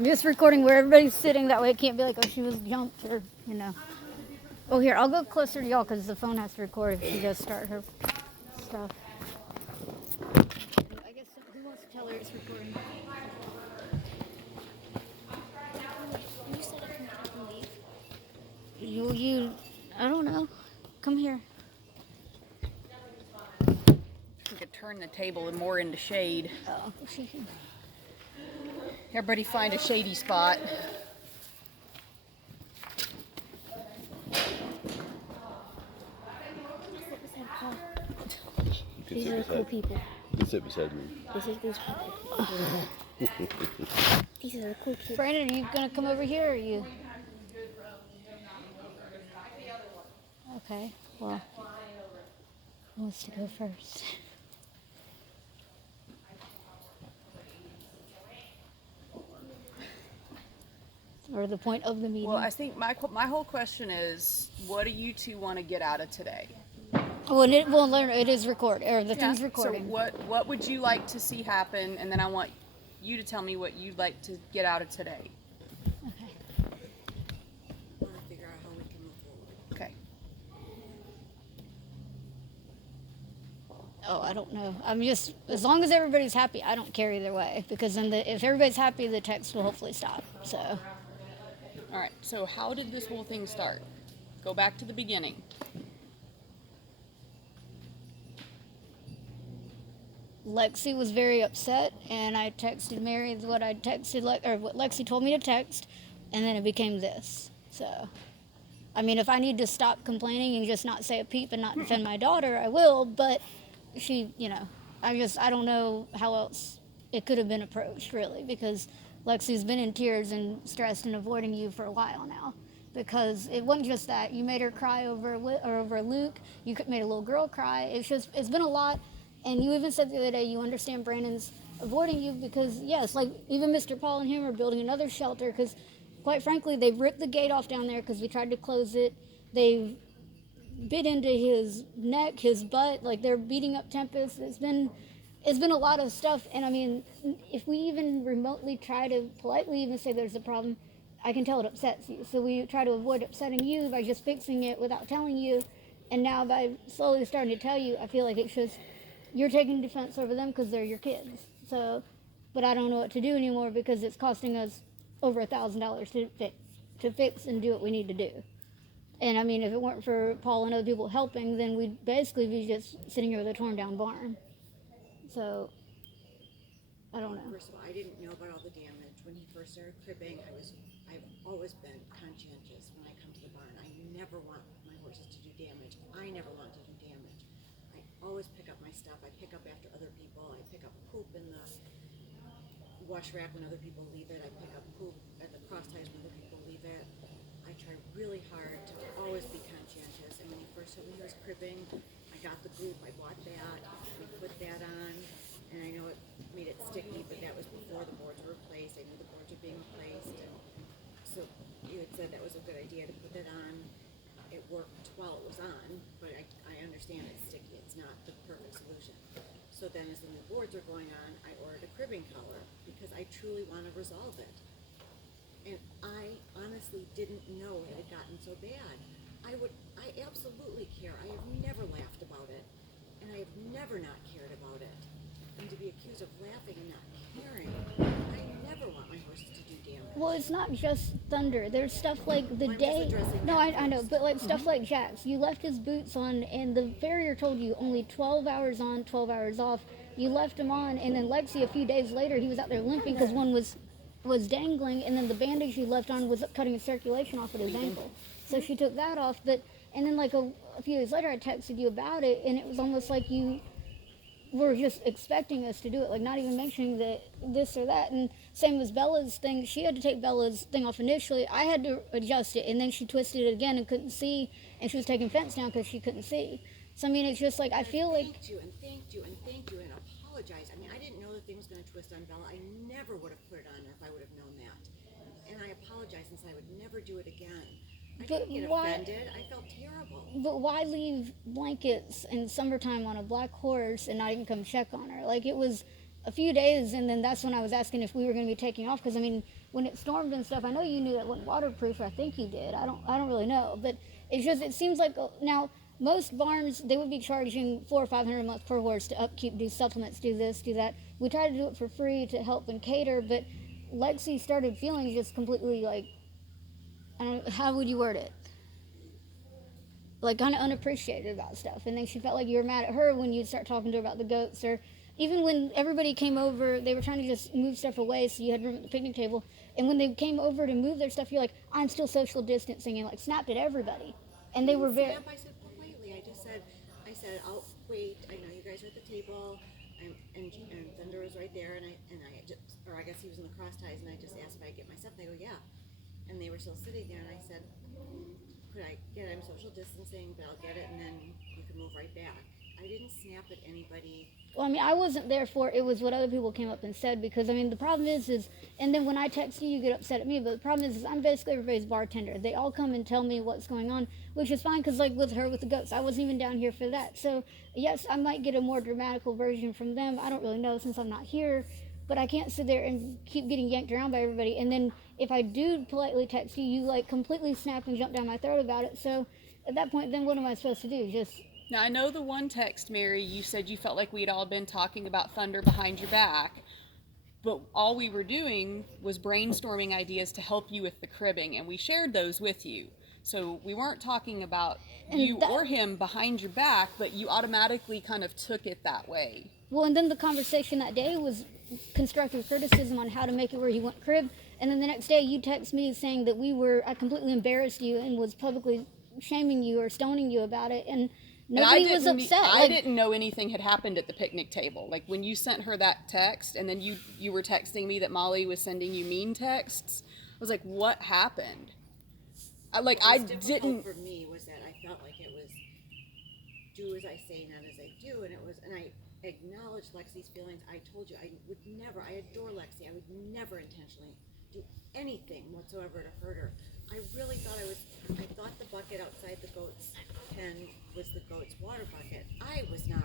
I'm just recording where everybody's sitting. That way it can't be like, oh, she was jumped or, you know. Oh, here, I'll go closer to y'all because the phone has to record if she does start her stuff. I guess who wants to tell her it's recording? You said I can leave. You, I don't know. Come here. We could turn the table more into shade. Oh, she can. Everybody find a shady spot. These are cool people. You sit beside me. This is these people. These are the cool kids. Brandon, are you gonna come over here or are you? Okay, well, who wants to go first? Or the point of the meeting? Well, I think my whole question is, what do you two want to get out of today? Well, it is record, or the thing's recording. So what would you like to see happen, and then I want you to tell me what you'd like to get out of today. Okay. I want to figure out how we can move forward. Okay. Oh, I don't know. I'm just, as long as everybody's happy, I don't care either way. Because then if everybody's happy, the text will hopefully stop. So. All right. So how did this whole thing start? Go back to the beginning. Lexi was very upset, and I texted Mary what I texted, or what Lexi told me to text, and then it became this. So, I mean, if I need to stop complaining and just not say a peep and not defend my daughter, I will, but she, you know, I don't know how else it could have been approached, really, because Lexi's been in tears and stressed and avoiding you for a while now. Because it wasn't just that. You made her cry over Luke. You made a little girl cry. It's been a lot. And you even said the other day you understand Brandon's avoiding you because, yes, like even Mr. Paul and him are building another shelter because, quite frankly, they've ripped the gate off down there because we tried to close it. They've bit into his neck, his butt, like they're beating up Tempest. It's been a lot of stuff. And, I mean, if we even remotely try to politely even say there's a problem, I can tell it upsets you. So we try to avoid upsetting you by just fixing it without telling you. And now by slowly starting to tell you, I feel like it's just... You're taking defense over them because they're your kids. So, but I don't know what to do anymore because it's costing us over $1,000 to fix and do what we need to do. And I mean, if it weren't for Paul and other people helping, then we'd basically be just sitting here with a torn down barn. So, I don't know. First of all, I didn't know about all the damage. When he first started cribbing, I've always been conscientious when I come to the barn. I never want my horses to do damage. I never want to do damage. I always pick up my stuff. I pick up after other people. I pick up poop in the wash rack when other people leave it. I pick up poop at the cross ties when other people leave it. I try really hard to always be conscientious. And when he first told me he was cribbing, I got the group. I bought that. We put that on. And I know it made it sticky, but that was before the boards were replaced. I knew the boards were being replaced. And so you had said that was a good idea to put that on. It worked while it was on, but I understand it's sticky. It's not the perfect solution. So then as the new boards are going on, I ordered a cribbing color because I truly want to resolve it. And I honestly didn't know it had gotten so bad. I absolutely care. I have never laughed about it, and I have never not cared about it. And to be accused of laughing and not caring, I never want my horses to do damage. Well, it's not just Thunder. There's stuff like the I'm day. just addressing No, that I know, first. but like stuff like Jack's. You left his boots on, and the farrier told you only 12 hours on, 12 hours off. You left him on, and then Lexi, a few days later, he was out there limping because one was dangling, and then the bandage you left on was cutting the circulation off at his ankle. So she took that off. But and then like a few days later, I texted you about it, and it was almost like you were just expecting us to do it, like not even mentioning that this or that. And same as Bella's thing, she had to take Bella's thing off initially. I had to adjust it, and then she twisted it again and couldn't see, and she was taking fence down because she couldn't see. So I mean, it's just like I feel like Thanked you and apologized. I mean, I didn't know the thing was going to twist on Bella. I never would have put it on her if I would have known that. And I apologized and said I would never do it again. I didn't get offended. I felt terrible. But why leave blankets in summertime on a black horse and not even come check on her? Like it was a few days, and then that's when I was asking if we were going to be taking off, because I mean, when it stormed and stuff, I know you knew that wasn't waterproof, or I think you did. I don't really know, but it's just, it seems like now most barns, they would be charging $400 or $500 a month per horse to upkeep, do supplements, do this, do that. We try to do it for free to help and cater, but Lexi started feeling just completely like, I don't, how would you word it? Like kind of unappreciated about stuff, and then she felt like you were mad at her when you'd start talking to her about the goats, or even when everybody came over, they were trying to just move stuff away so you had room at the picnic table, and when they came over to move their stuff, you're like, I'm still social distancing, and like snapped at everybody, and they were very. Snap, I said politely. I said, I'll wait. I know you guys are at the table, and Thunder was right there, and I just, or I guess he was in the cross ties, and I just asked if I could get my stuff. They go, yeah, and they were still sitting there, and I said, could I get it? I'm social distancing, but I'll get it, and then you can move right back. I didn't snap at anybody. Well, I mean, I wasn't there for it. It was what other people came up and said, because I mean, the problem is, and then when I text you, you get upset at me. But the problem is I'm basically everybody's bartender. They all come and tell me what's going on, which is fine, because like with her with the goats, I wasn't even down here for that. So yes, I might get a more dramatical version from them. I don't really know since I'm not here, but I can't sit there and keep getting yanked around by everybody. And then if I do politely text you, you like completely snap and jump down my throat about it. So at that point, then what am I supposed to do? Just. Now, I know the one text, Mary, you said you felt like we'd all been talking about Thunder behind your back, but all we were doing was brainstorming ideas to help you with the cribbing, and we shared those with you. So we weren't talking about you or him behind your back, but you automatically kind of took it that way. Well, and then the conversation that day was constructive criticism on how to make it where he went crib, and then the next day you text me saying that I completely embarrassed you and was publicly shaming you or stoning you about it, and nobody was upset. I didn't know anything had happened at the picnic table. Like when you sent her that text, and then you were texting me that Molly was sending you mean texts, I was like, what happened? I didn't. For me was that I felt like it was do as I say, not as I do, and I acknowledged Lexi's feelings. I told you I adore Lexi. I would never intentionally do anything whatsoever to hurt her. I really thought I thought the bucket outside the goat's pen was the goat's water bucket. I was not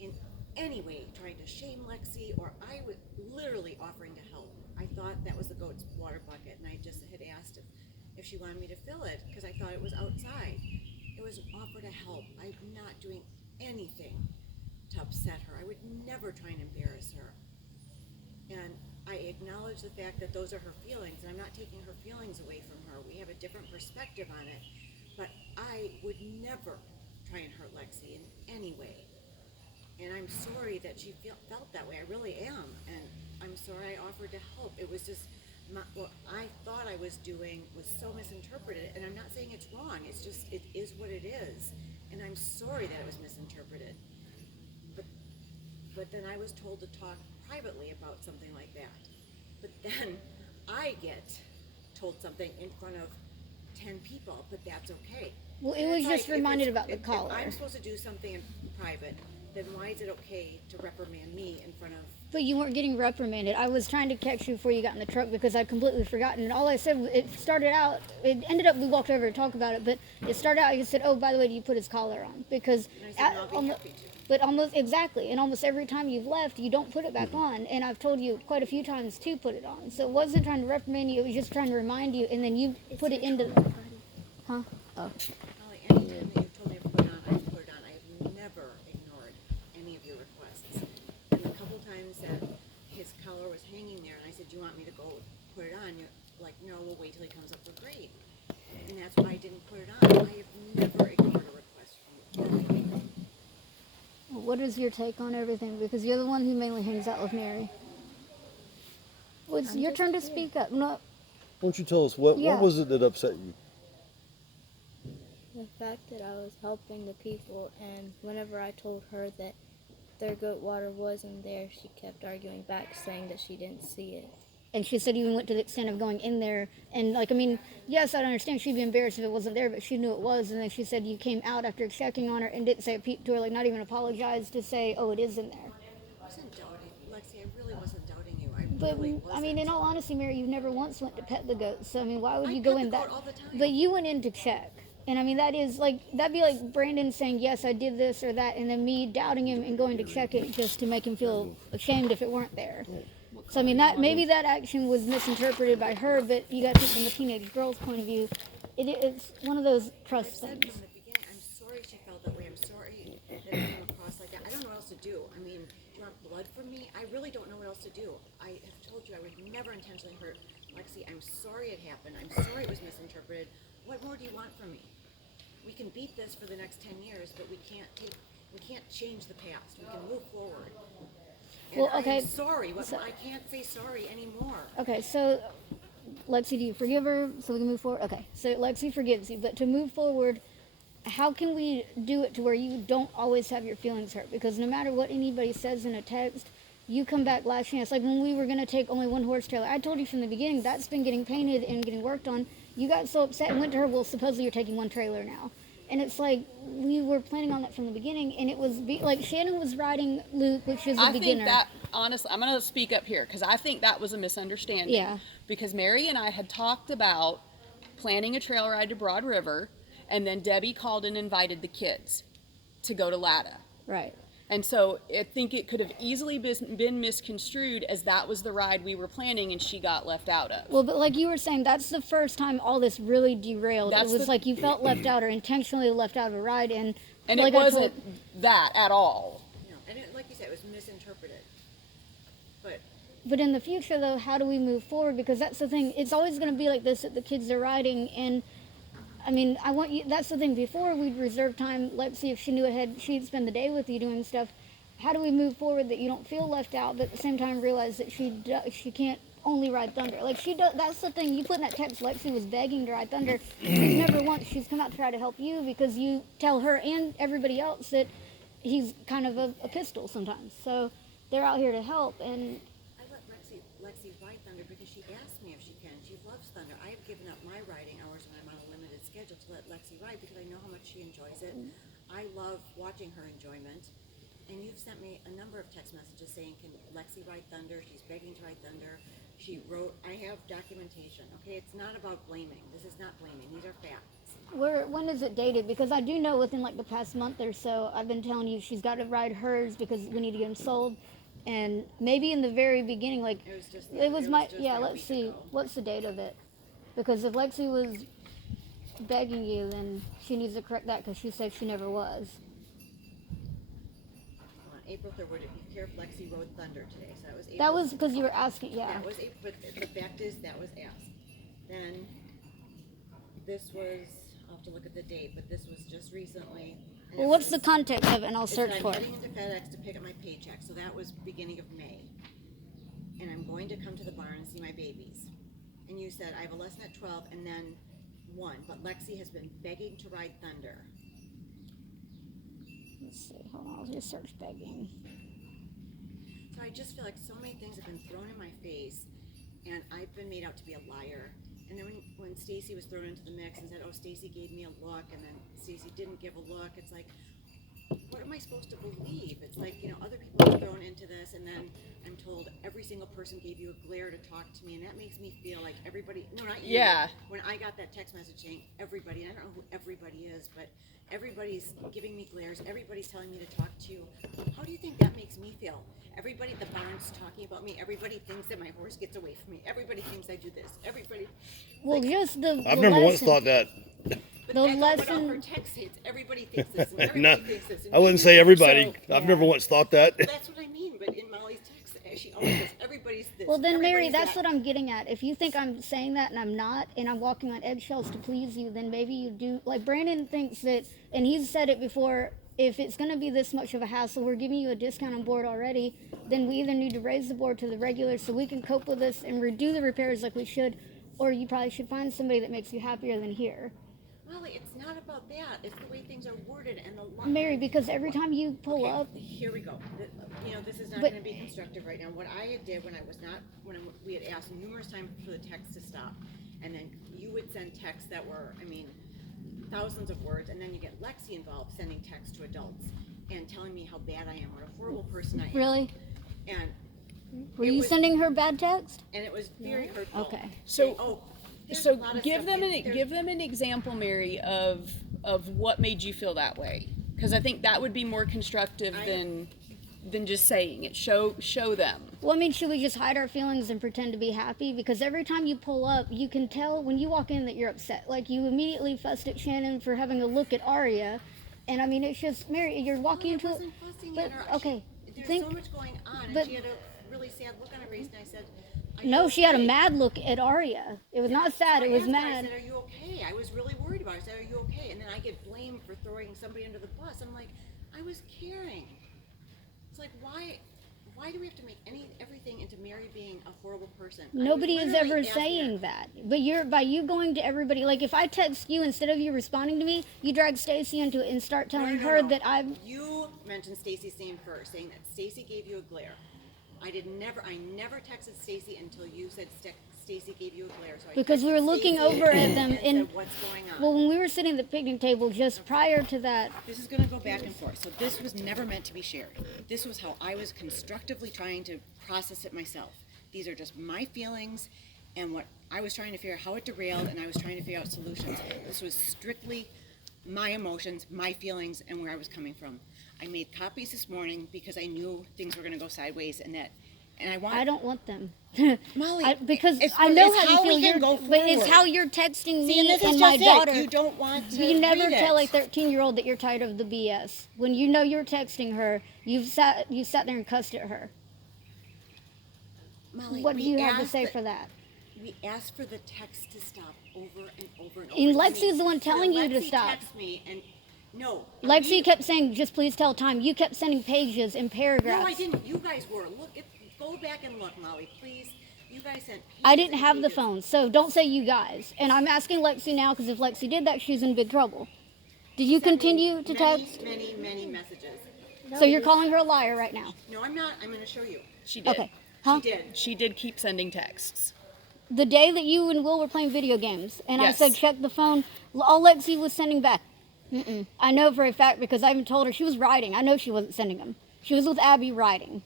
in any way trying to shame Lexi, or I was literally offering to help. I thought that was the goat's water bucket, and I just had asked if she wanted me to fill it, because I thought it was outside. It was an offer to help. I'm not doing anything to upset her. I would never try and embarrass her. And I acknowledge the fact that those are her feelings, and I'm not taking her feelings away from her. We have a different perspective on it. But I would never try and hurt Lexi in any way. And I'm sorry that she felt that way. I really am. And I'm sorry I offered to help. It was just, what I thought I was doing was so misinterpreted. And I'm not saying it's wrong. It's just, it is what it is. And I'm sorry that it was misinterpreted. But then I was told to talk privately about something like that. But then I get told something in front of 10 people, but that's okay. Well, it was just reminded about the collar. If I'm supposed to do something in private, then why is it okay to reprimand me in front of... But you weren't getting reprimanded. I was trying to catch you before you got in the truck because I'd completely forgotten. And all I said, it ended up we walked over to talk about it, but it started out, you said, oh, by the way, do you put his collar on? Because... And I said, no, I'll be happy to. But exactly, and almost every time you've left, you don't put it back on. And I've told you quite a few times to put it on. So it wasn't trying to reprimand you, it was just trying to remind you, and then you put it into... Huh? Oh. Molly, anytime that you've told me to put it on, I've put it on. I've never ignored any of your requests. And the couple times that his collar was hanging there, and I said, do you want me to go put it on? You're like, no, we'll wait till he comes up for grade. And that's why I didn't put it on. I have never ignored a request from you. What is your take on everything? Because you're the one who mainly hangs out with Mary. Well, it's your turn to speak up. No. Why don't you tell us what was it that upset you? The fact that I was helping the people, and whenever I told her that their goat water wasn't there, she kept arguing back, saying that she didn't see it. And she said even went to the extent of going in there. And, like, I mean, yes, I'd understand she'd be embarrassed if it wasn't there, but she knew it was. And then she said you came out after checking on her and didn't say a peep to her, like, not even apologize to say, oh, it is in there. I wasn't doubting, Lexi, I really wasn't doubting you. But, really wasn't. I mean, in all honesty, Mary, you never once went to pet the goat. So, I mean, why would I you go pet in the that? goat all the time. But you went in to check. And I mean, that is like, that'd be like Brandon saying, yes, I did this or that, and then me doubting him and going to check it just to make him feel ashamed if it weren't there. So I mean, that maybe that action was misinterpreted by her, but you got to think from the teenage girl's point of view, it's one of those I've trust said things. from the beginning, I'm sorry she felt that way. I'm sorry that it came across like that. I don't know what else to do. I mean, you want blood from me? I really don't know what else to do. I have told you I would never intentionally hurt Lexi. I'm sorry it happened. I'm sorry it was misinterpreted. What more do you want from me? We can beat this for the next 10 years, but we can't change the past. We can move forward. And Well, okay. I'm sorry. So- I can't say sorry anymore. Okay, so Lexi, do you forgive her so we can move forward? Okay, so Lexi forgives you, but to move forward, how can we do it to where you don't always have your feelings hurt? Because no matter what anybody says in a text, you come back last chance. Like when we were going to take only one horse trailer, I told you from the beginning that's been getting painted and getting worked on. You got so upset and went to her, well, supposedly you're taking one trailer now. And it's like, we were planning on that from the beginning, and it was like Shannon was riding Luke, which is a beginner. I think that, honestly, I'm going to speak up here because I think that was a misunderstanding. Yeah. Because Mary and I had talked about planning a trail ride to Broad River, and then Debbie called and invited the kids to go to Latta. Right. And so I think it could have easily been misconstrued as that was the ride we were planning and she got left out of. Well, but like you were saying, that's the first time all this really derailed. That's it was like you felt left out or intentionally left out of a ride, and like it wasn't that at all. No, and like you said, it was misinterpreted. But in the future, though, how do we move forward? Because that's the thing. It's always going to be like this that the kids are riding. And, I mean, I want you... That's the thing. Before, we'd reserve time. Let's see if she knew ahead. She'd spend the day with you doing stuff. How do we move forward that you don't feel left out, but at the same time realize that she can't only ride Thunder? Like, she does... That's the thing. You put in that text, Lexi was begging to ride Thunder. Never once she's come out to try to help you because you tell her and everybody else that he's kind of a pistol sometimes. So they're out here to help, and... Lexi ride Thunder because she asked me if she can. She loves Thunder. I have given up my riding hours when I'm on a limited schedule to let Lexi ride because I know how much she enjoys it. I love watching her enjoyment. And you've sent me a number of text messages saying, can Lexi ride Thunder? She's begging to ride Thunder. She wrote, I have documentation. Okay, it's not about blaming. This is not blaming. These are facts. When is it dated? Because I do know within like the past month or so, I've been telling you she's got to ride hers because we need to get them sold. And maybe in the very beginning, like, let's see, what's the date of it? Because if Lexi was begging you, then she needs to correct that because she said she never was. On April 3rd, would it be fair if Lexi rode Thunder today? So that was April. That was because you were asking, yeah. That was April, but the fact is that was asked. Then this was, I'll have to look at the date, but this was just recently. Well, what's the context of it? And I'll search for it. I'm heading into FedEx to pick up my paycheck, so that was beginning of May. And I'm going to come to the barn and see my babies. And you said, I have a lesson at 12 and then 1, but Lexi has been begging to ride Thunder. Let's see, hold on, I'll just search begging. So I just feel like so many things have been thrown in my face, and I've been made out to be a liar. And then when Stacy was thrown into the mix and said, oh, Stacy gave me a look, and then Stacy didn't give a look, it's like, what am I supposed to believe? It's like, other people are thrown into this, and then I'm told every single person gave you a glare to talk to me, and that makes me feel like everybody, no, not you. Yeah. When I got that text message saying everybody, and I don't know who everybody is, but everybody's giving me glares, everybody's telling me to talk to you. How do you think that makes me feel? Everybody at the barn's talking about me. Everybody thinks that my horse gets away from me. Everybody thinks I do this. Everybody. Well, just I've never once thought that. But the that's what lesson. all her text hits. Everybody thinks this. And everybody thinks this. And I wouldn't say everybody. So, I've never once thought that. That's what I mean. But in Molly's text, she always says everybody's this. Well, then, Mary, everybody's that's that. what I'm getting at. If you think I'm saying that and I'm not, and I'm walking on eggshells to please you, then maybe you do. Like Brandon thinks that, and he's said it before. If it's going to be this much of a hassle, we're giving you a discount on board already, then we either need to raise the board to the regular so we can cope with this and redo the repairs like we should, or you probably should find somebody that makes you happier than here. Molly, it's not about that. It's the way things are worded and the Mary, because every time you pull up... Here we go. This is not But- going to be constructive right now. What I did when we had asked numerous times for the text to stop, and then you would send texts that were, thousands of words, and then you get Lexi involved sending texts to adults and telling me how bad I am, what a horrible person I am. Really? And Were you sending her bad text? and it was very hurtful. Okay. So- There's a So lot of give stuff them in- there's- give them an example, Mary, of what made you feel that way, because I think that would be more constructive than just saying it. Show them. Well, I mean, should we just hide our feelings and pretend to be happy? Because every time you pull up, you can tell when you walk in that you're upset. Like, you immediately fussed at Shannon for having a look at Aria. And I mean, it's just, Mary, you're walking I into it. wasn't fussing But, at her. okay, There's think, so much going on, but- and she had a really sad look on her face, and I said, "Are you no, she had a okay?" mad look at Aria. It was not sad, So it I was asked her, mad. I said, "Are you okay?" I was really worried about her. I said, "Are you okay?" And then I get blamed for throwing somebody under the bus. I'm like, I was caring. It's like, why do we have to make everything into Mary being a horrible person? I was Nobody is literally ever asking saying her- that. But by you going to everybody, like if I text you instead of you responding to me, you drag Stacy into it and start No, telling no, no, her no. that I'm. You mentioned Stacy's name first, saying that Stacy gave you a glare. I never texted Stacy until you said Stacy gave you a glare. So I Because we texted were looking Stacy over at them and and- said, "What's going on?" Well, when we were sitting at the picnic table just prior to that, This is going to go back and forth. So this was never meant to be shared. This was how I was constructively trying to process it myself. These are just my feelings and what I was trying to figure out how it derailed, and I was trying to figure out solutions. This was strictly my emotions, my feelings, and where I was coming from. I made copies this morning because I knew things were going to go sideways, and I I don't want them. Molly, because it's- I know it's how you how feel. we can go But it's forward. how you're texting See, and me this is and my just daughter. it. You don't want to. You never read it. tell a 13-year-old that you're tired of the BS. When you know you're texting her, you sat there and cussed at her. Molly, What do we you have to asked say that- for that? We asked for the text to stop over and over and over. And Lexi's the one telling you to Lexi stop. Text me and no. Lexi kept saying, "Just please tell time." You kept sending pages and paragraphs. No, I didn't. You guys were. Go back and look, Molly, please. You guys sent. I pages didn't and have the pages. phone, so don't say you guys. And I'm asking Lexi now because if Lexi did that, she's in big trouble. Did you Sent me continue to text? Many messages. So you're calling her a liar right now. No, I'm not. I'm going to show you. She did. Okay. Huh? She did. She did keep sending texts. The day that you and Will were playing video games, and Yes. I said check the phone, all Lexi was sending back. Mm-mm. I know for a fact because I even told her she was writing. I know she wasn't sending them. She was with Abby writing.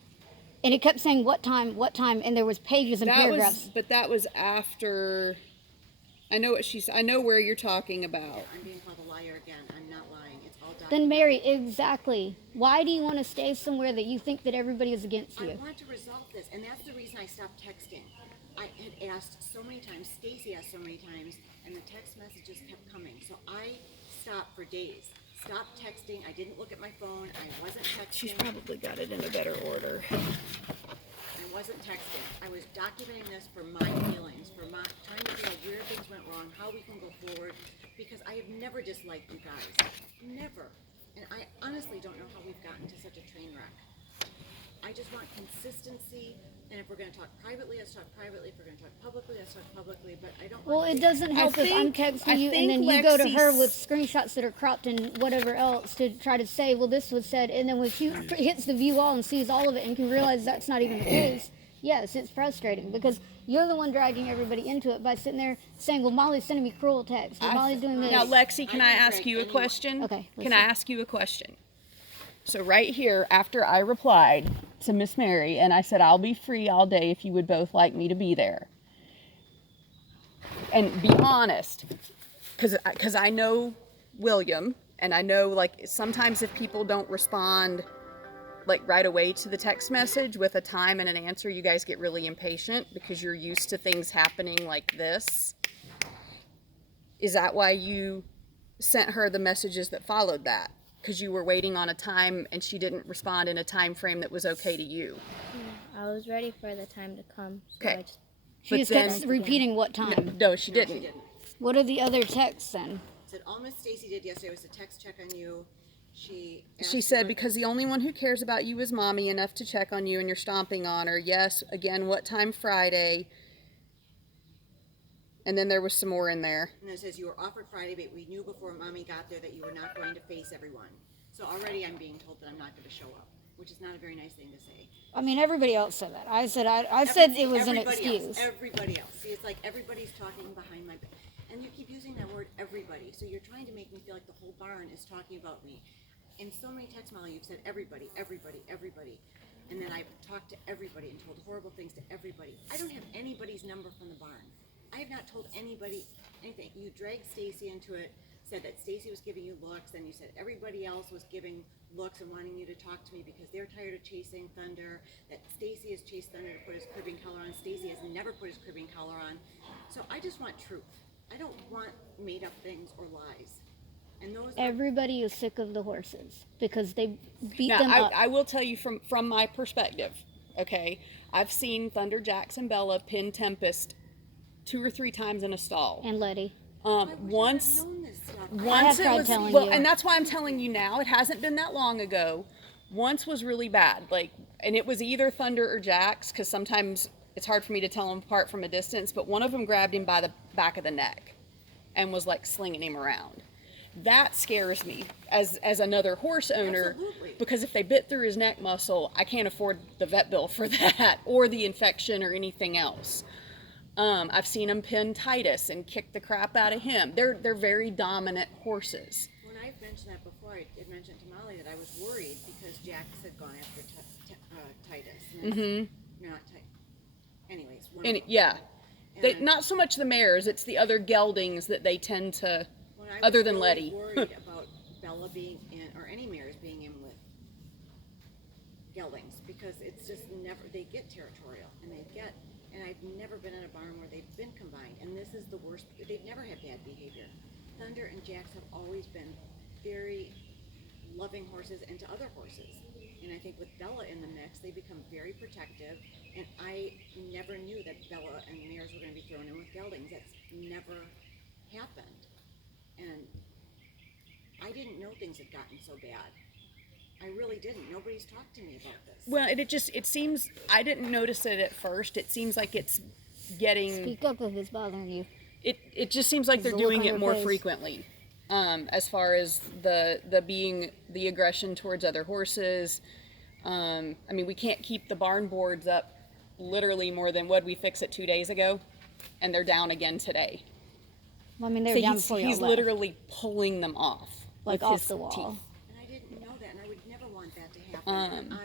And it kept saying what time, and there was pages and paragraphs. But that was after. I know what I know where you're talking about. I'm being called a liar again. I'm not lying. It's all documented. Then Mary, exactly. Why do you want to stay somewhere that you think that everybody is against I you? want to resolve this, and that's the reason I stopped texting. I had asked so many times, Stacy asked so many times, and the text messages kept coming. So I stopped for days. Stopped texting. I didn't look at my phone. I wasn't She's texting. probably got it in a better order. I wasn't texting. I was documenting this for my feelings, for my trying to figure out where things went wrong, how we can go forward, because I have never disliked you guys. Never. And I honestly don't know how we've gotten to such a train wreck. I just want consistency, and if we're going to talk privately, let's talk privately. If we're going to talk publicly, let's talk publicly. But I don't Well, want it doesn't help if I'm texting you and then you go to her with screenshots that are cropped and whatever else to try to say, well, this was said. And then when she hits the view all and sees all of it and can realize that's not even the case, yes, it's frustrating because you're the one dragging everybody into it by sitting there saying, well, Molly's sending me cruel texts. Well, Molly's doing this. Now, Lexi, can I I didn't ask drag you a anyone. question? Okay, let's Can I see. ask you a question? So right here, after I replied to Miss Mary, and I said, I'll be free all day if you would both like me to be there. And be honest, because I know William, and I know, like, sometimes if people don't respond, like, right away to the text message with a time and an answer, you guys get really impatient because you're used to things happening like this. Is that why you sent her the messages that followed that? Because you were waiting on a time and she didn't respond in a time frame that was okay to you. I was ready for the time to come. So Okay. I just, She just then- kept repeating what time. No, she She didn't. didn't. What are the other texts then? Said all Miss Stacy did yesterday was to text check on you. She She said, because the only one who cares about you is mommy enough to check on you and you're stomping on her. Yes, again, what time Friday? And then there was some more in there. And it says you were offered Friday, but we knew before Mommy got there that you were not going to face everyone. So already I'm being told that I'm not going to show up, which is not a very nice thing to say. I mean, everybody else said that. I said it was an Everybody excuse. Else, everybody else. See, it's like everybody's talking behind my back. And you keep using that word everybody. So you're trying to make me feel like the whole barn is talking about me. In so many texts, Molly, you've said everybody, everybody, everybody. And then I've talked to everybody and told horrible things to everybody. I don't have anybody's number from the barn. I have not told anybody anything. You dragged Stacy into it, said that Stacy was giving you looks, and you said everybody else was giving looks and wanting you to talk to me because they're tired of chasing Thunder, that Stacy has chased Thunder to put his cribbing collar on. Stacy has never put his cribbing collar on. So I just want truth. I don't want made up things or lies. And those Everybody is sick of the horses because they beat Now, them up. I will tell you from my perspective, okay? I've seen Thunder, Jax, and Bella pin Tempest 2 or 3 times in a stall. And Letty. Once known this stuff. Once I have tried it was telling well, you. and that's why I'm telling you now. It hasn't been that long ago. Once was really bad, and it was either Thunder or Jax, because sometimes it's hard for me to tell them apart from a distance. But one of them grabbed him by the back of the neck, and was like slinging him around. That scares me as another horse owner, Absolutely. because if they bit through his neck muscle, I can't afford the vet bill for that, or the infection, or anything else. I've seen them pin Titus and kick the crap out of him. They're very dominant horses. When I've mentioned that before, I did mention to Molly that I was worried because Jax had gone after Titus. And not Titus. Anyways, one And of them. yeah, And not so much the mares; it's the other geldings that they tend to. when I was other than really Letty. worried about Bella being in, or any mares being in with geldings, because it's just never, they get territorial, and I've never been in a barn where they've been combined, and this is the worst. They've never had bad behavior. Thunder and Jax have always been very loving horses and to other horses. And I think with Bella in the mix, they become very protective. And I never knew that Bella and mares were going to be thrown in with geldings. That's never happened. And I didn't know things had gotten so bad. I really didn't. Nobody's talked to me about this. Well, it seems I didn't notice it at first. It seems like it's getting. Speak up if it's bothering you. It just seems like they're The look doing on it your more face. frequently. As far as the being the aggression towards other horses. I mean, we can't keep the barn boards up literally more than what we fixed it 2 days ago, and they're down again today. Well, I mean, they were So down he's, before y'all he's left. literally pulling them off, Like with off his the wall. teeth. And I didn't know that, and I would never want that to happen.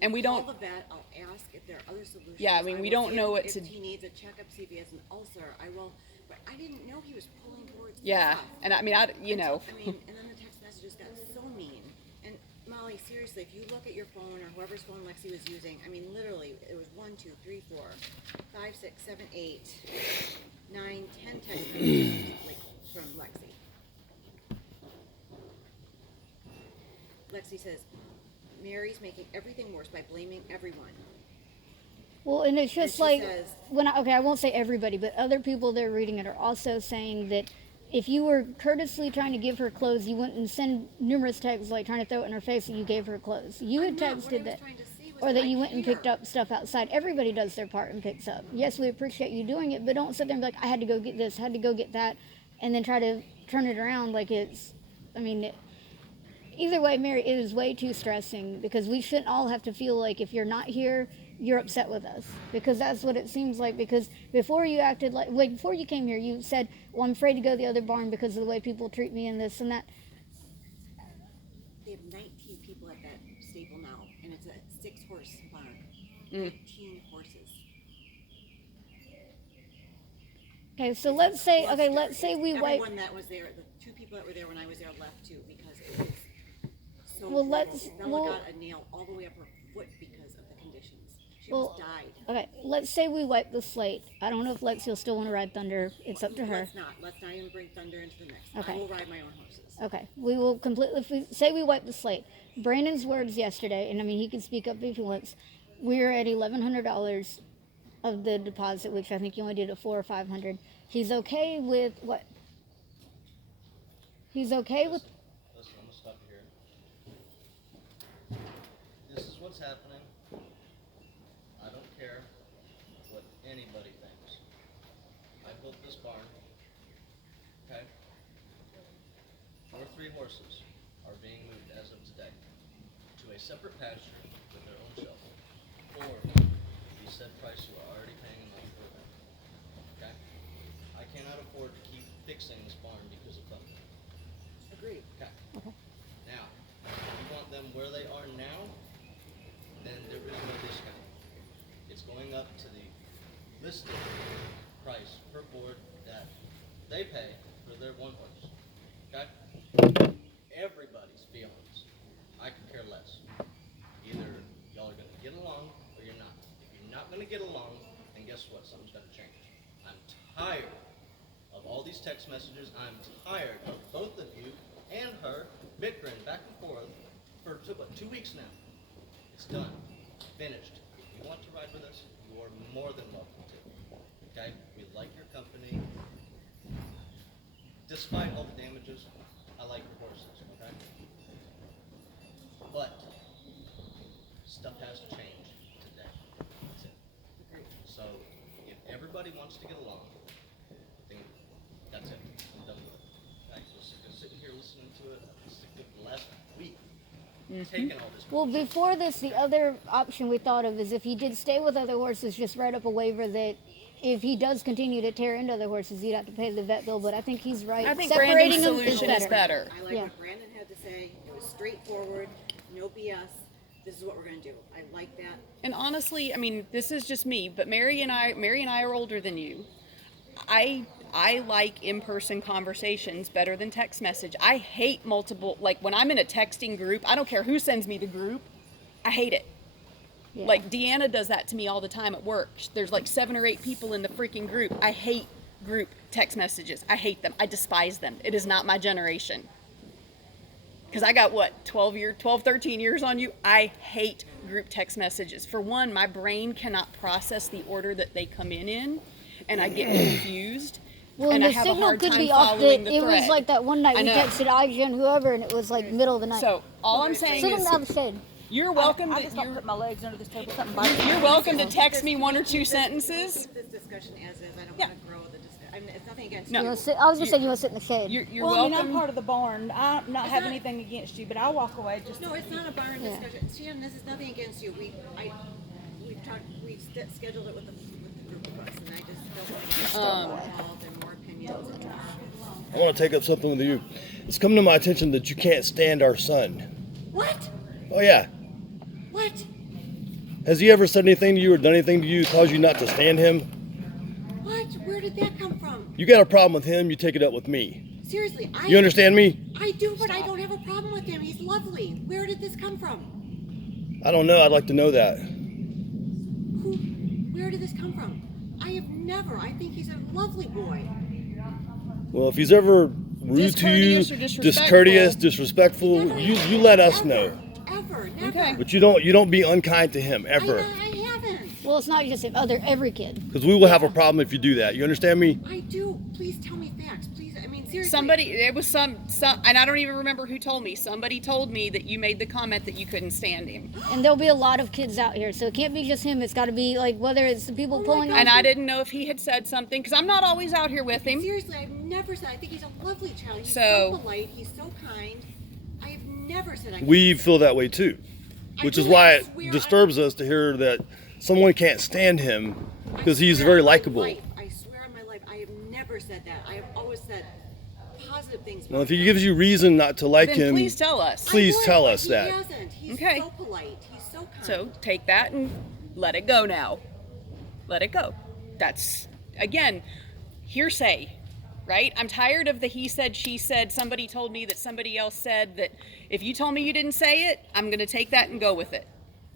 And we call don't. the vet. I'll ask if there are other solutions. Yeah, I mean, we will don't see know what if to- he needs a checkup, see if he has an ulcer. I will, but I didn't know he was pulling towards. Yeah, death. and I mean, I And then the text messages got so mean. And Molly, seriously, if you look at your phone or whoever's phone Lexi was using, I mean, literally, it was 1, 2, 3, 4, 5, 6, 7, 8, 9, 10 text messages from Lexi. Lexi says, Mary's making everything worse by blaming everyone. Well, and it's just she like says- I won't say everybody, but other people that are reading it are also saying that if you were courteously trying to give her clothes, you wouldn't send numerous texts like trying to throw it in her face that you gave her clothes. You had What I was texted that, trying to say was or that I you went and picked care. up stuff outside. Everybody does their part and picks up. Yes, we appreciate you doing it, but don't sit there and be like, I had to go get this, had to go get that, and then try to turn it around like it's. I mean. Either way, Mary, it is way too stressing because we shouldn't all have to feel like if you're not here, you're upset with us. Because that's what it seems like. Because before you acted like, before you came here, you said, well, I'm afraid to go to the other barn because of the way people treat me and this and that. They have 19 people at that stable now, and it's a 6-horse barn. 19 horses. Okay, so let's say, Cluster. let's say we wipe. Everyone that was there, the 2 people that were there when I was there left too, because it was so Well, horrible. let's- Bella well- got a nail all the way up her foot because of the conditions. She Well, almost died. Okay, let's say we wipe the slate. I don't know if Lexi will still want to ride Thunder. It's up to her. Let's not even bring Thunder into the mix. Okay. I will ride my own horses. Okay, we will completely, if we say we wipe the slate. Brandon's words yesterday, and I mean, he can speak up if he wants. We're at $1,100 of the deposit, which I think you only did at 400 or 500. He's okay with what? He's okay with. Listen, I'm gonna stop you here. This is what's happening. I don't care what anybody thinks. I built this barn. Okay? Our 3 horses are being moved as of today to a separate pasture with their own shelter, or the said price you are already paying a month for them. Okay? I cannot afford to keep fixing this barn because of them. Agreed. Okay. Now, if you want them where they are now, then there is no discount. It's going up to the listed price per board that they pay for their one horse. Okay? Everybody's feelings. I could care less. Either y'all are going to get along or you're not. If you're not going to get along, then guess what? Something's going to change. I'm tired of all these text messages. I'm tired of both of you and her bickering back and forth for 2 weeks now. It's done. Finished. If you want to ride with us, you are more than welcome to. Okay? We like your company. Despite all the damages, I like your horses, okay? But stuff has to change today. That's it. So if everybody wants to get along, then that's it. I'm done with it. I was sitting here listening to it. I was sick of the last week. Taking all this. Well, before this, the other option we thought of is if he did stay with other horses, just write up a waiver that if he does continue to tear into other horses, he'd have to pay the vet bill. But I think he's right. I think Separating Brandon's them solution is better. I like Yeah. what Brandon had to say. It was straightforward, no BS. This is what we're going to do. I like that. And honestly, I mean, this is just me, but Mary and I are older than you. I like in-person conversations better than text message. I hate multiple, like when I'm in a texting group, I don't care who sends me the group, I hate it. Yeah. Like Deanna does that to me all the time at work. There's like 7 or 8 people in the freaking group. I hate group text messages. I hate them. I despise them. It is not my generation. Because I got 12, 13 years on you. I hate group text messages. For one, my brain cannot process the order that they come in, and I get confused. Well, and and I the have a signal hard could time be off. following That the it was thread. like that one night I we know. texted Aja and whoever, and it was like middle of the night. So all I'm saying sit is, him down the shade. you're welcome I to just don't you're, put my legs under this table. Something bites me. you're welcome to text me 1 or 2 Keep sentences. this discussion as is. I don't Yeah. want to grow the discussion. I mean, it's nothing against No. You you. wanna sit, I was just saying you want to sit in the shade. You're Well, I mean, welcome. I'm part of the barn. I not have not- anything against you, but I'll walk away. Just No, it's not a barn Yeah. discussion. Shannon, this is nothing against you. We've scheduled it with the group of us, and I just don't want to get involved in more opinions. I want to take up something with you. It's come to my attention that you can't stand our son. What? Oh yeah. What? Has he ever said anything to you or done anything to you that caused you not to stand him? What? Where did that come from? You got a problem with him, you take it up with me. Seriously, You understand me? I do, but I don't have a problem with him. He's lovely. Where did this come from? I don't know. I'd like to know that. Where did this come from? I have never. I think he's a lovely boy. Well, if he's ever rude to you, Discourteous or disrespectful. discourteous, disrespectful, Never you have. let us Ever. know. Ever. Never. Okay. But you don't be unkind to him ever. I haven't. Well, it's not just every kid. Because we will have a problem if you do that. You understand me? I do. Please tell me facts. Please. I mean, seriously. Somebody, it was some, and I don't even remember who told me. Somebody told me that you made the comment that you couldn't stand him. And there'll be a lot of kids out here, so it can't be just him. It's got to be like whether it's the people Oh my pulling. God. And I didn't know if he had said something, because I'm not always out here with him. Seriously, I've never said. I think he's a lovely child. He's So- so polite. He's so kind. I have never said. I We feel that way too. I Which do, is why I it swear, disturbs us to hear that someone can't stand him because he's swear very on my likable. life, I swear on my life, I have never said that. I have always said positive things. Well, if about he him. gives you reason not to like Then him, please tell us. please I would, tell but us he that. Hasn't. He's Okay. so polite. He's so kind. So take that and let it go now. Let it go. That's, again, hearsay, right? I'm tired of the he said, she said, somebody told me that somebody else said that. If you told me you didn't say it, I'm going to take that and go with it.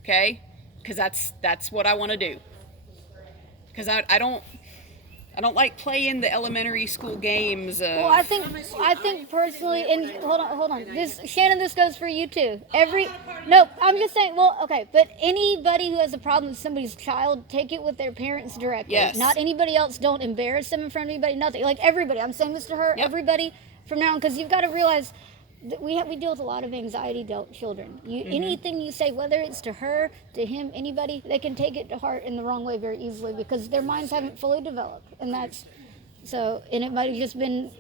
Okay? Because that's what I want to do. Because I don't like playing the elementary school games. Well, I think personally, and hold on. This Shannon, this goes for you too. No, I'm just saying. Well, okay, but anybody who has a problem with somebody's child, take it with their parents directly. Yes. Not anybody else. Don't embarrass them in front of anybody. Nothing. Like everybody. I'm saying this to her. Yep. Everybody from now on, because you've got to realize that we deal with a lot of anxiety children. Anything you say, whether it's to her, to him, anybody, they can take it to heart in the wrong way very easily because their minds haven't fully developed, and that's so. And it might have just been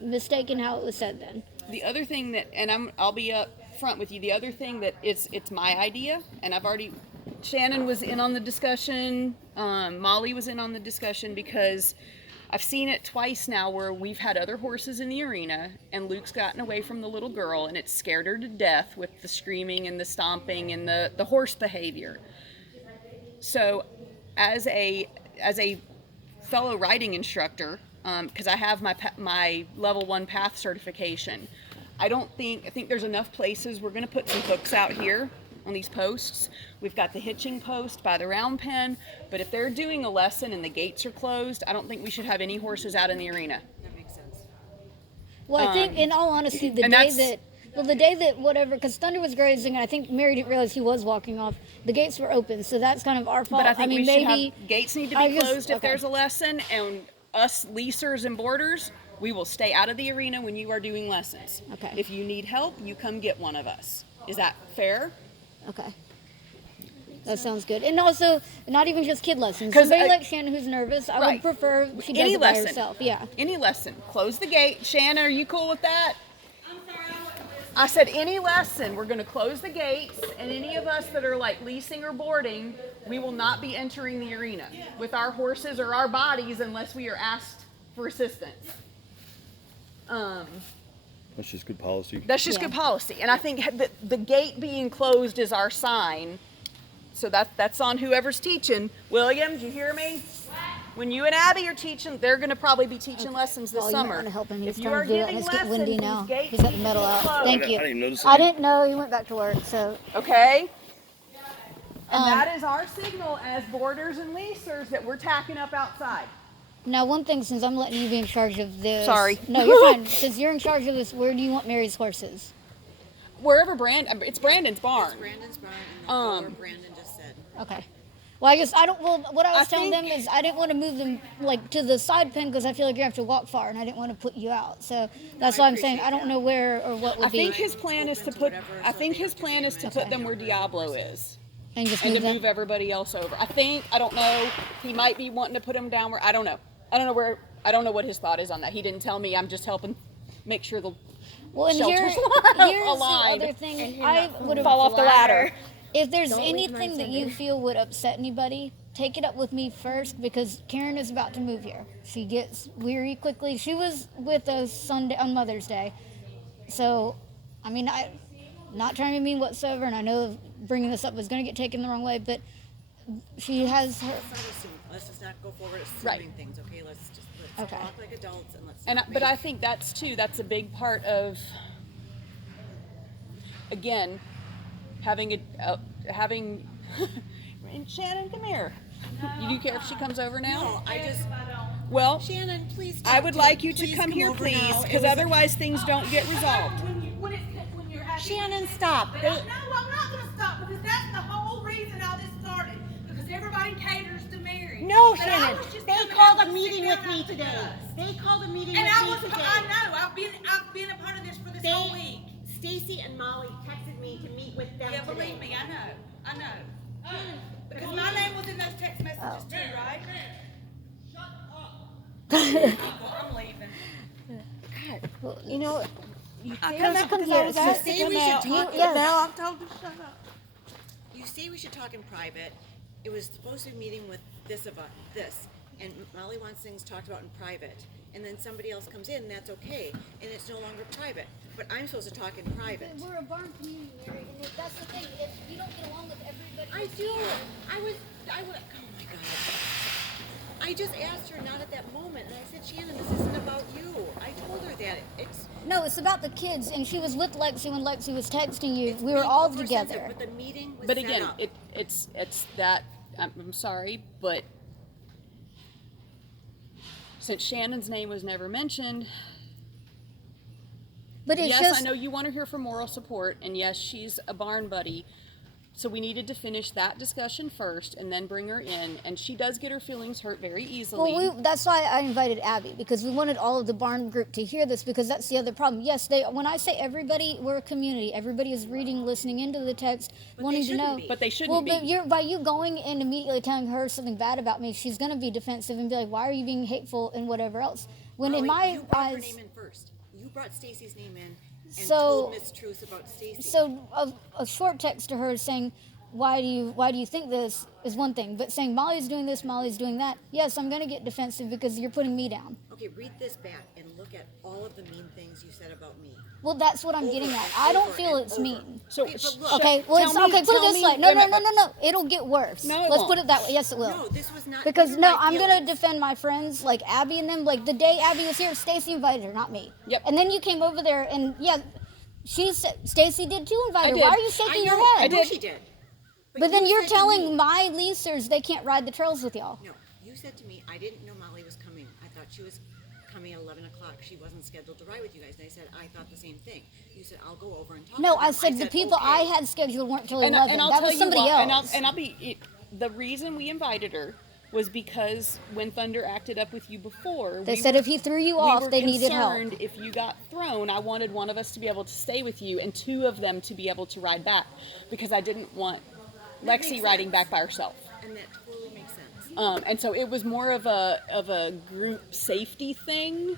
mistaken how it was said then. The other thing that, and I'll be up front with you. The other thing that it's my idea, and Shannon was in on the discussion. Molly was in on the discussion because I've seen it twice now where we've had other horses in the arena and Luke's gotten away from the little girl and it scared her to death with the screaming and the stomping and the horse behavior. So as a fellow riding instructor, because I have my level 1 path certification. I think there's enough places. We're going to put some hooks out here on these posts. We've got the hitching post by the round pen, but if they're doing a lesson and the gates are closed, I don't think we should have any horses out in the arena. That makes sense. Well, I think, in all honesty, the day that whatever, because Thunder was grazing, and I think Mary didn't realize he was walking off. The gates were open, so that's kind of our fault. But I think mean, we should maybe have gates need to be closed if there's a lesson, and us leasers and boarders, we will stay out of the arena when you are doing lessons. Okay. If you need help, you come get one of us. Is that fair? Okay. That sounds good. And also, not even just kid lessons. 'Cause Somebody I- like Shannon who's nervous, I Right. would prefer she does Any it by lesson. herself. Yeah. Any lesson. Close the gate. Shannon, are you cool with that? I said any lesson, we're going to close the gates, and any of us that are like leasing or boarding, we will not be entering the arena with our horses or our bodies unless we are asked for assistance. That's just good policy. That's just Yeah. good policy, and I think that the gate being closed is our sign. So that's on whoever's teaching. William, did you hear me? When you and Abby are teaching, they're going to probably be teaching lessons this Oh, you summer. might want to help him. He's If you trying are to do that, giving and it's getting windy lessons, now. these gates He's got the need metal to be out. closed. Thank I you. didn't even notice I that. didn't know he went back to work, so Okay? And that is our signal as boarders and leasers that we're tacking up outside. now one thing, since I'm letting you be in charge of this. Sorry. No, you're fine. Since you're in charge of this, where do you want Mary's horses? Wherever it's Brandon's barn. It's Brandon's barn, and they'll go where Brandon just said. Okay. Well, I guess I don't. Well, what I was I telling them think- is I didn't want to move them like to the side pen because I feel like you have to walk far, and I didn't want to put you out. So that's why I'm saying I don't know where or what would I think be, his plan is to Open to put. whatever, I so think they his have to plan is to damage put them where Diablo is, and just and move to them. move everybody else over. I don't know. He might be wanting to put them down where I don't know. I don't know where. I don't know what his thought is on that. He didn't tell me. I'm just helping make sure the Well, and shelters here's aligned. the other thing. And him I not would have fall off the ladder. If there's Don't leave anything mine that you Sunday. feel would upset anybody, take it up with me first because Karen is about to move here. She gets weary quickly. She was with us Sunday on Mother's Day, so I mean, I'm not trying to be mean whatsoever, and I know bringing this up is going to get taken the wrong way, but she has her. Let's not assume. Let's just not go forward assuming Right. things, okay? Let's Okay. talk like adults and let's. And not but I make- think that's a big part of again having and Shannon, come here. You do care if she comes over now? No, I just. Well, Shannon, please. I talk would to- like you to please come here, over please, now. It because was- otherwise things don't get resolved. When you're happy. Shannon, stop. No, I'm not going to stop because that's the whole reason all this started. Because everybody caters to Mary. No, But I Shannon. was just They coming called out a to meeting sit with down me and today. discuss. They called a meeting And with I me was, today. I know. I've been a part of this for this whole week. Stacy and Molly texted me to meet with them Yeah, today. believe me, I know. Because my name was in those text messages too, right? Shut up. I'm leaving. You know, Come here. Say we should talk. yes. Now I'm told to shut up. You say we should talk in private. It was supposed to be a meeting with this about this, and Molly wants things talked about in private. And then somebody else comes in, and that's okay, and it's no longer private. But I'm supposed to talk in private. We're a barn community, Mary, and that's the thing. If you don't get along with everybody, I do. I was. Oh my God. I just asked her not at that moment, and I said, Shannon, this isn't about you. I told her that. It's. No, it's about the kids, and she was with Lexi when Lexi was texting you. it's We were being all oversensitive, together. But the meeting was But set again, up. it's that I'm sorry, but since Shannon's name was never mentioned, But it's yes, just I know you want to hear from moral support, and yes, she's a barn buddy. So we needed to finish that discussion first and then bring her in. And she does get her feelings hurt very easily. well, that's why I invited Abby because we wanted all of the barn group to hear this because that's the other problem. Yes, when I say everybody, we're a community. Everybody is reading, listening into the text, But wanting they to shouldn't know. be. But they shouldn't Well, be. but by you going and immediately telling her something bad about me, she's going to be defensive and be like, "Why are you being hateful?" and whatever else. When in Molly, my you brought her eyes, name in first. You brought Stacy's name in and So- told mistruths about Stacy. so a short text to her saying, why do you think this is one thing, but saying Molly's doing this, Molly's doing that, yes, I'm gonna get defensive because you're putting me down. Okay, read this back and look at all of the mean things you said about me. Well, that's what I'm Over getting at. and I don't over feel and it's over. mean. So, Okay, but look, Okay, well, it's okay. Put it this way. No, wait a no, minute. no, no, no. It'll get worse. No, it Let's won't. put it that way. Yes, it will. No, this was not. Because these are no, my I'm gonna feelings. defend my friends like Abby and them. Like the day Abby was here, Stacy invited her, not me. Yep. And then you came over there, and yeah, she said Stacy did too invite I her. did. Why are you I shaking know, your I head? know she did. But then you you're said to telling me- my leasers they can't ride the trails with y'all. No, you said to me, I didn't know Molly was coming. I thought she was coming at 11 o'clock. She wasn't scheduled to ride with you guys. And I said, I thought the same thing. You said, I'll go over and talk No, to them. I said the people okay. I had scheduled weren't till And 11. I'll That tell was somebody you why, else. and I'll be the reason we invited her was because when Thunder acted up with you before, They we said were- if he threw you we off, were they needed help. concerned if you got thrown, I wanted one of us to be able to stay with you and two of them to be able to ride back because I didn't want That Lexi makes riding sense. back by herself. And that totally makes sense. And so it was more of a group safety thing.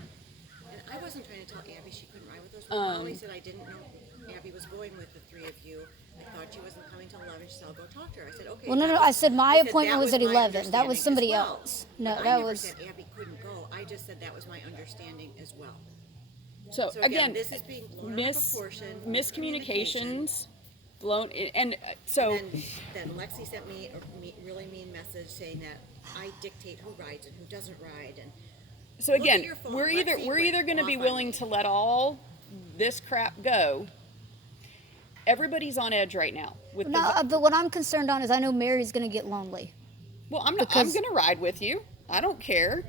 And I wasn't trying to tell Abby she couldn't ride with us. When Molly said I didn't know Abby was going with the three of you. I thought she wasn't coming till 11. She said, I'll go talk to her. I said, okay. Well, no, that no, was- I said my that appointment was at my 11. That was understanding somebody as well. else. No, But that I never was- said Abby couldn't go. I just said that was my understanding as well. So, So again, this is being blown out of proportion. miscommunications, blown, and so. And then Lexi sent me a really mean message saying that I dictate who rides and who doesn't ride. And So Look at again, your phone. we're either Lexi we're went either going to be off on willing me. to let all this crap go. Everybody's on edge right now with No, the. but what I'm concerned on is I know Mary's going to get lonely. Well, I'm not. I'm because- going to ride with you. I don't care.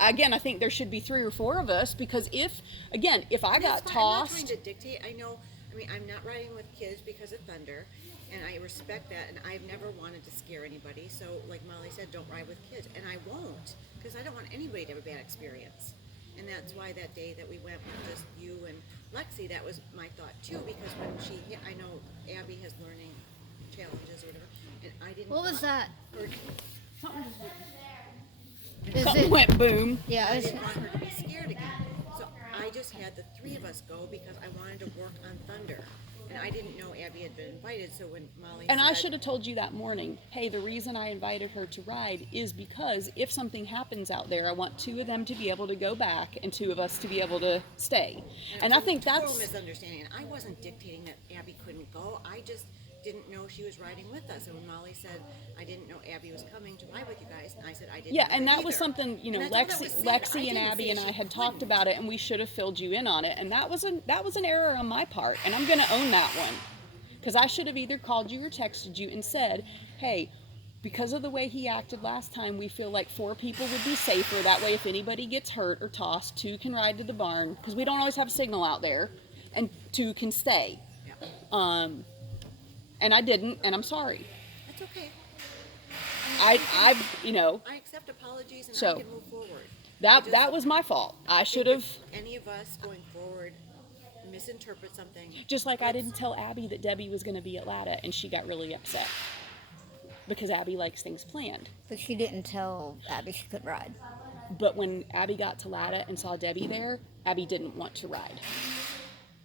Again, I think there should be 3 or 4 of us because if I got that's fine. I'm not trying tossed, to dictate. I know. I mean, I'm not riding with kids because of Thunder, and I respect that. And I've never wanted to scare anybody. So, like Molly said, don't ride with kids, and I won't because I don't want anybody to have a bad experience. And that's why that day that we went with just you and Lexi, that was my thought too. Because when she hit, I know Abby has learning challenges or whatever, and I didn't. What was want that? her- Is something it? went boom. Yeah, I it's, didn't want her to be scared again. So I just had the 3 of us go because I wanted to work on Thunder. And I didn't know Abby had been invited, so when Molly And said, I should have told you that morning, hey, the reason I invited her to ride is because if something happens out there, I want 2 of them to be able to go back and 2 of us to be able to stay. And I think total that's, misunderstanding. And I wasn't dictating that Abby couldn't go. I just didn't know she was riding with us. And when Molly said, I didn't know Abby was coming to ride with you guys, and I said, I didn't yeah, know and that that was either. something, you know, And that's all that was said. I Lexi and didn't Abby say and I she had talked couldn't. about it, and we should have filled you in on it. And that was an error on my part, and I'm going to own that one. Because I should have either called you or texted you and said, hey, because of the way he acted last time, we feel like 4 people would be safer. That way, if anybody gets hurt or tossed, 2 can ride to the barn. Because we don't always have a signal out there. And 2 can stay. Yeah. And I didn't, and I'm sorry. That's okay. I accept apologies and So, I can move forward. that was my fault. I should have, Any of us going forward misinterpret something. just like I didn't tell Abby that Debbie was going to be at Latta, and she got really upset. Because Abby likes things planned. but she didn't tell Abby she could ride. But when Abby got to Latta and saw Debbie there, Abby didn't want to ride.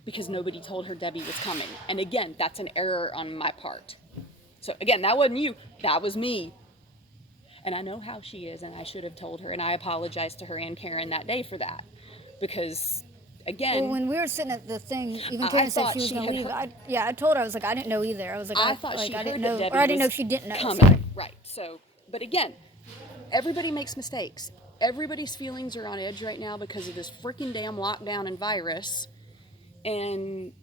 Because nobody told her Debbie was coming. And again, that's an error on my part. So again, that wasn't you, that was me. And I know how she is, and I should have told her, and I apologized to her and Karen that day for that. Because, again, Well, when we were sitting at the thing, even I Karen said thought she was she going to had leave. heard- I told her, I was like, I didn't know either. I was like, I thought she I heard didn't that know, Debbie or I didn't know was she didn't know. coming. Sorry. Right. So, but again, everybody makes mistakes. Everybody's feelings are on edge right now because of this freaking damn lockdown and virus. And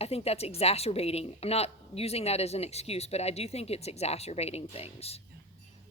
I think that's exacerbating. I'm not using that as an excuse, but I do think it's exacerbating things.